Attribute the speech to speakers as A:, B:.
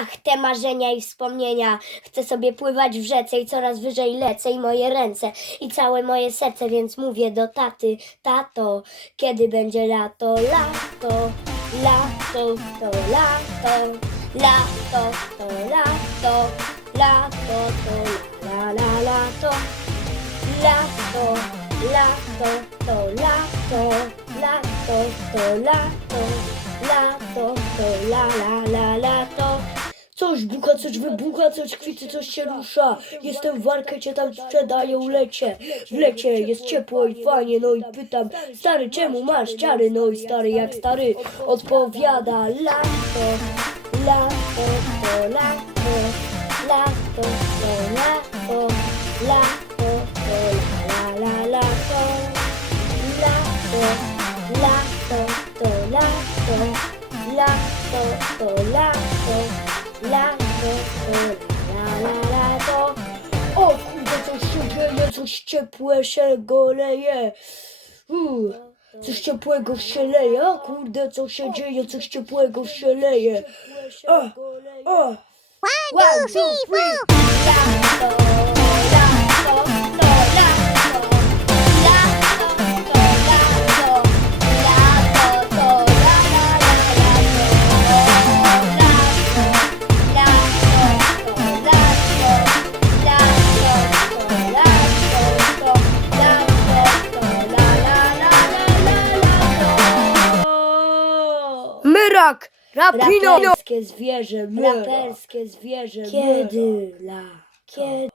A: Ach, te marzenia i wspomnienia. Chcę sobie pływać w rzece i coraz wyżej lecę i moje ręce i całe moje serce, więc mówię do taty, tato, kiedy będzie lato, lato, lato, to lato, lato, to lato, lato, to la la lato, lato, lato, to lato, lato, to lato, lato, to la la la. Coś bucha, coś wybucha, coś kwity, coś się rusza. Jestem w markecie, tam sprzedają lecie. W lecie jest ciepło i fajnie, no i pytam, stary, czemu masz ciary? No i stary, jak stary, odpowiada, lato, lato, to lato, lato, to lato, lato, to la la la lato, lato, lato, to lato, lato, to lato. Coś ciepłego leje. Uh, coś ciepłego się leje. O kurde, co się dzieje, coś ciepłego się leje. O, o. One, two, three. Lato,
B: Myrak! Rapino!
A: Raperskie zwierzę, my. Raperskie zwierzę, Kiedy? La. Kiedy?